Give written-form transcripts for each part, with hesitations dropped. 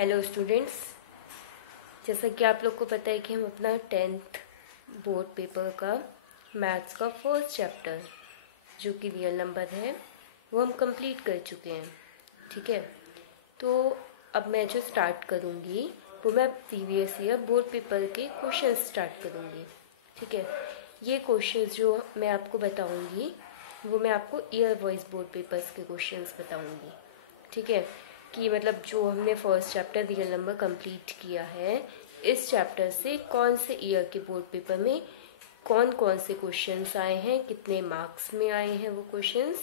Hello students, जैसा कि आप लोग को पता है कि हम अपना 10th बोर्ड पेपर का मैथ्स का फर्स्ट चैप्टर जो कि रियल नंबर है वो हम कंप्लीट कर चुके हैं। ठीक है, तो अब मैं जो स्टार्ट करूँगी वो मैं प्रीवियस ईयर बोर्ड पेपर के क्वेश्चन स्टार्ट करूँगी। ठीक है, ये क्वेश्चन जो मैं आपको बताऊँगी वो मैं आपको ईयर वाइज बोर्ड पेपर्स के क्वेश्चंस बताऊँगी। ठीक है, कि मतलब जो हमने first chapter real number complete किया है, इस चैप्टर से कौन से ईयर के बोर्ड पेपर में कौन कौन से क्वेश्चंस आए हैं, कितने मार्क्स में आए हैं वो क्वेश्चंस,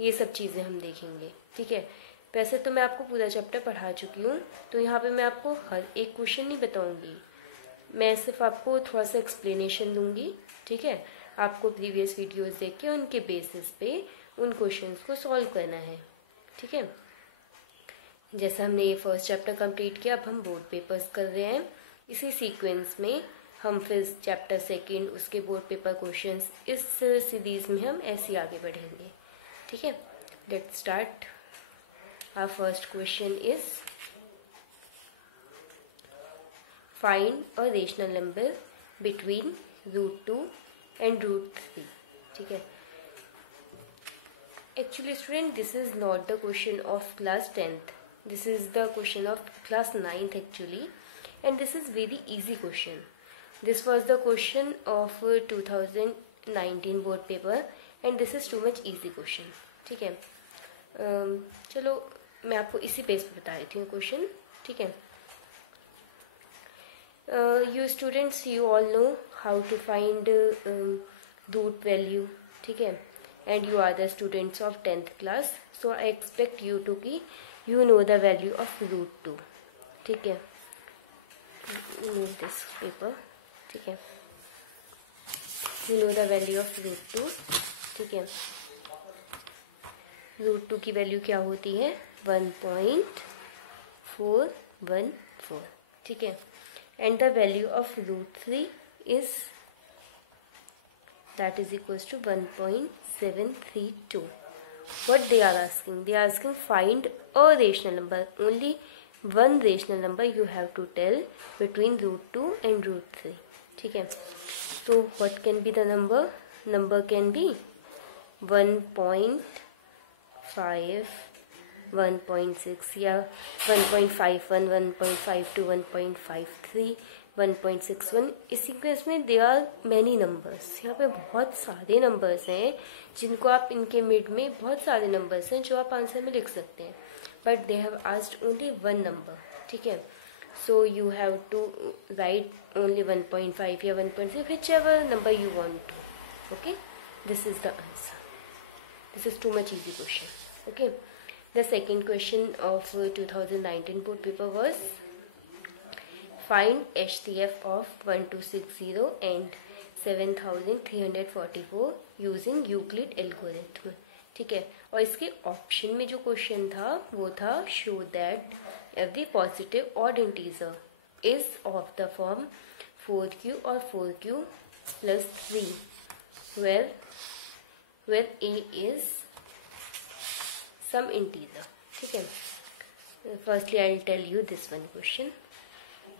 ये सब चीज़ें हम देखेंगे। ठीक है, वैसे तो मैं आपको पूरा चैप्टर पढ़ा चुकी हूँ, तो यहाँ पे मैं आपको हर एक क्वेश्चन नहीं बताऊँगी, मैं सिर्फ आपको थोड़ा सा एक्सप्लेनेशन दूँगी। ठीक है, आपको प्रीवियस वीडियोज़ देख के उनके बेसिस पे उन क्वेश्चंस को सॉल्व करना है। ठीक है, जैसा हमने ये फर्स्ट चैप्टर कंप्लीट किया, अब हम बोर्ड पेपर्स कर रहे हैं। इसी सीक्वेंस में हम फिर चैप्टर सेकंड उसके बोर्ड पेपर क्वेश्चंस इस सीरीज में हम ऐसे आगे बढ़ेंगे। ठीक है, let's start. Our first question is find a rational number between √2 and √3। ठीक है, actually student this is not the question of class 10th. This is the question of class 9th actually, and this is very easy question. This was the question of 2019 board paper, and this is too much easy question. ठीक है, चलो मैं आपको इसी page पे बता देती हूँ क्वेश्चन। ठीक है, you students, you all know how to find root value. ठीक है, and you are the students of 10th class, so I expect you to be you know the value of √2. ठीक है, move this paper. ठीक है, you know the value of √2. ठीक है, √2 की value क्या होती है? 1.414. ठीक है, and the value of √3 is that is equals to 1.732. What they are asking? They are asking find a rational number. Only one rational number you have to tell between √2 and √3. ठीक है, so what can be the number? Number can be 1.5, 1.6 या 1.51, 1.52, 1.53, 1.61। इस sequence में they are many numbers. यहाँ पे बहुत सारे numbers हैं जिनको आप इनके मिड में बहुत सारे नंबर्स हैं जो आप आंसर में लिख सकते हैं, but they have asked only one number. ठीक है, so you have to write only 1.5 या 1.6, whichever number you want to. Okay, this is the answer. This is too much easy question. Okay, the second question of 2019 board paper was find HCF of 1260 and 7344 using Euclid algorithm. ठीक है, और इसके option में जो question था वो था show that every positive odd integer is of the form 4q और 4q plus 3 where a is some integer. ठीक है, firstly I will tell you this one question.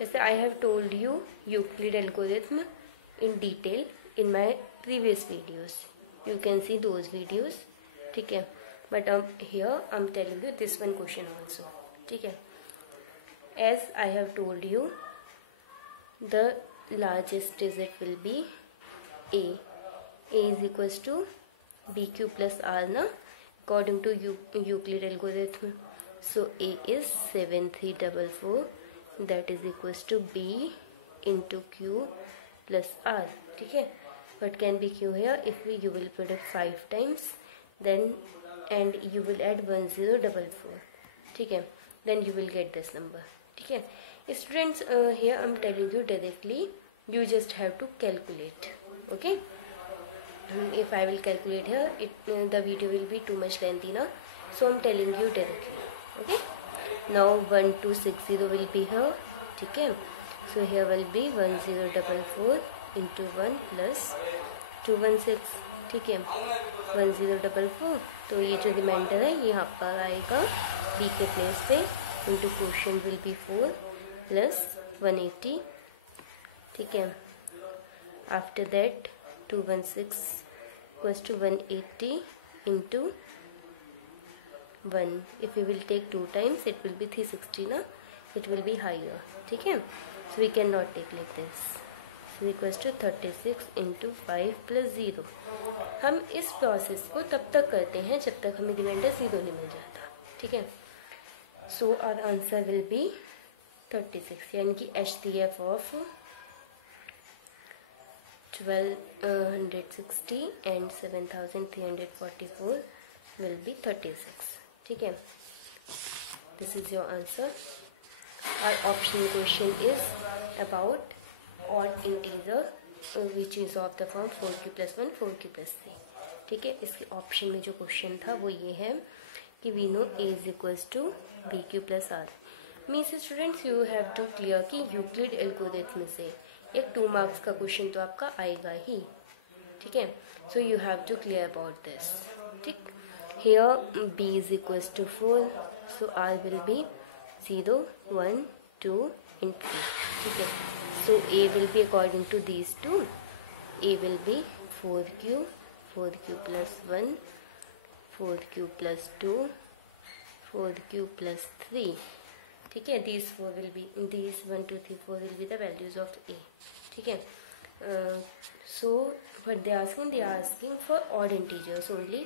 वैसे I have told you Euclid algorithm in detail in my previous videos. You can see those videos. ठीक है, but here I'm telling you this one question also. ठीक है, as I have told you the largest digit will be a. A is equals to bq plus r na, according to Euclid algorithm. So a is 7344, that is equals to b into q plus r. ठीक है, what can be q here? If you will put it 5 times, then and you will add 1044. ठीक है, then you will get this number. ठीक है, students, here I'm telling you directly, you just have to calculate. Okay, if I will calculate here, the video will be too much lengthy now, so I'm telling you directly. Okay, now 1260 will be here. ठीक है, so here will be 1044 into 1 plus 216. ठीक है, 1044, तो ये जो reminder है ये यहाँ पर आएगा b के प्लेस पे into quotient will be 4 plus 180. ठीक है. After that 216 equals to 180 into 1. If we will take 2 times, it will be 360 na, it will be higher. ठीक है. So we cannot take like this. So equals to 36 into 5 plus 0. हम इस process को तब तक करते हैं जब तक हमें रिमाइंडर 0 नहीं मिल जाता. ठीक है. So our answer will be 36, यानी कि HCF of 1260 and 7344 will be 36. ठीक है. This is your answer. Our optional question is about odd integer which is of the form 4q plus 1 4q plus 3. ठीक है. इसके ऑप्शन में जो question था वो ये है कि we know a is equals to bq plus r. Means students you have to clear कि यूक्लिड एल्गोरिथम से एक 2 मार्क्स का क्वेश्चन तो आपका आएगा ही. ठीक है. So you have to clear about this. ठीक. Here b is equals to 4, so r will be 0 1 2 and 3. ठीक है. So a will be according to these two. A will be 4q plus 1 4q plus 2 4q plus 3. ठीक है. These 4 will be, these 1 2 3 4 will be the values of a. ठीक है. So what they are asking for odd integers only.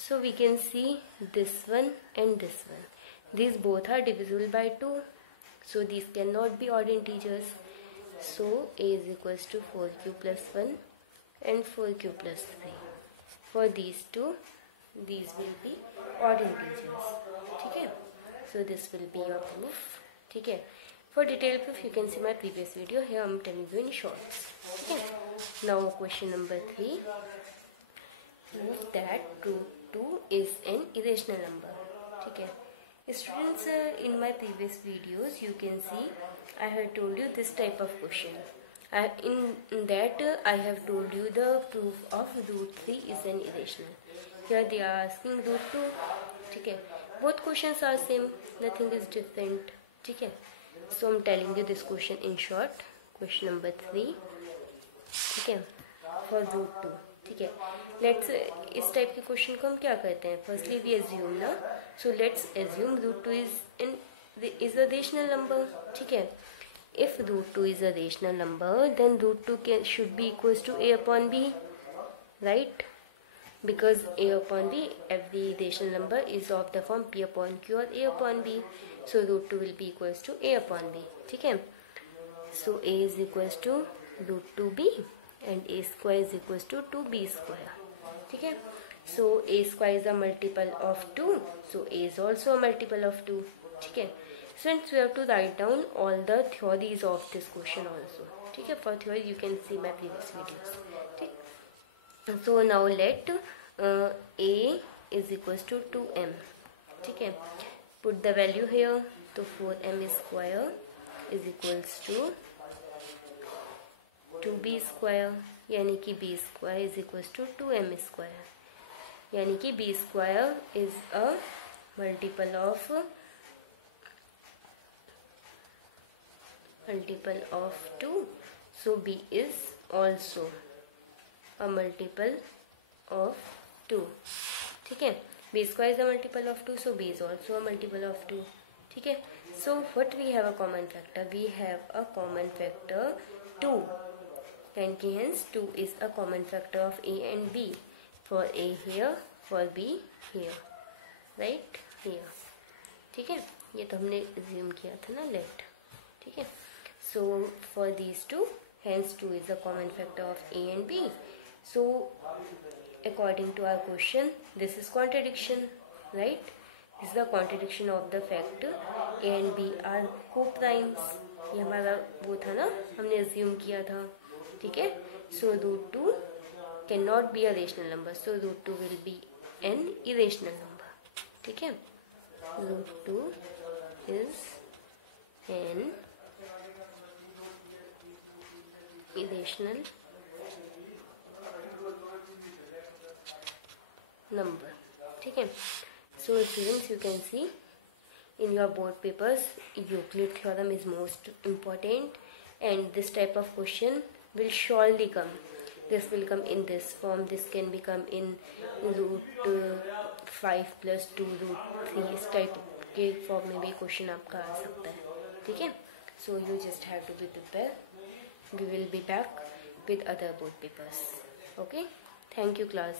So we can see this one and this one. These both are divisible by 2. So these cannot be odd integers. So a is equals to 4q plus 1 and 4q plus 3. For these two, these will be odd integers. ठीक है. So this will be your proof. ठीक है. For detailed proof you can see my previous video. Here I am telling you in shorts. ठीक है. Now question number 3. Prove that root 2 is an irrational number. ठीक है. Students, in my previous videos you can see I have told you this type of question. In that I have told you the proof of root 3 is an irrational. Here they are asking root 2. ठीक है. Both questions are same, nothing is different. ठीक है. So I'm telling you this question in short. Question number 3. ठीक है. For root 2. ठीक है. Let's इस type के क्वेश्चन को हम क्या करते हैं. फर्स्टली वी एज्यूम ना. So let's assume root 2 is a rational number. ठीक है. If root 2 is a rational number then root 2 should be equals to a upon b, right. Because a upon b, every rational number is of the form p upon q or a upon b. So root 2 will be equals to a upon b. ठीक है. So a is equals to root 2b and a square is equals to 2b square. ठीक है. So a square is a multiple of 2, so a is also a multiple of 2. ठीक है. Since we have to write down all the theories of this question also. ठीक है. For theory you can see my previous videos. ठीक. So now let a is equals to 2m. ठीक है. Put the value here. तो 4m square is equals to 2b square, यानी कि b square is equals to 2m square, यानी कि b square is a multiple of 2, so b is also a multiple of 2. ठीक है. b square is a multiple of 2, so b is also a multiple of 2. ठीक है. So what we have a common factor? We have a common factor 2. And hence 2 is a common factor of a and b. For a here, for b here, right here. ठीक है. ये तो हमने assume किया था ना, let. ठीक है. So for these two, hence 2 is a common factor of a and b. So according to our question, this is contradiction, right? This is the contradiction of the fact a and b are co-primes. ये हमारा वो था ना, हमने assume किया था. ठीक है. So root 2 cannot be a rational number, so root 2 will be an irrational number. ठीक है. Root 2 is an irrational number. ठीक है. So students, you can see in your board papers, Euclid theorem is most important, and this type of question will surely come. This will come in this form. This can become in root 5 plus 2 root 3. इस type के form में भी question आपका आ सकता है. ठीक है. So you just have to be prepared. We will be back with other board papers. Okay. Thank you, class.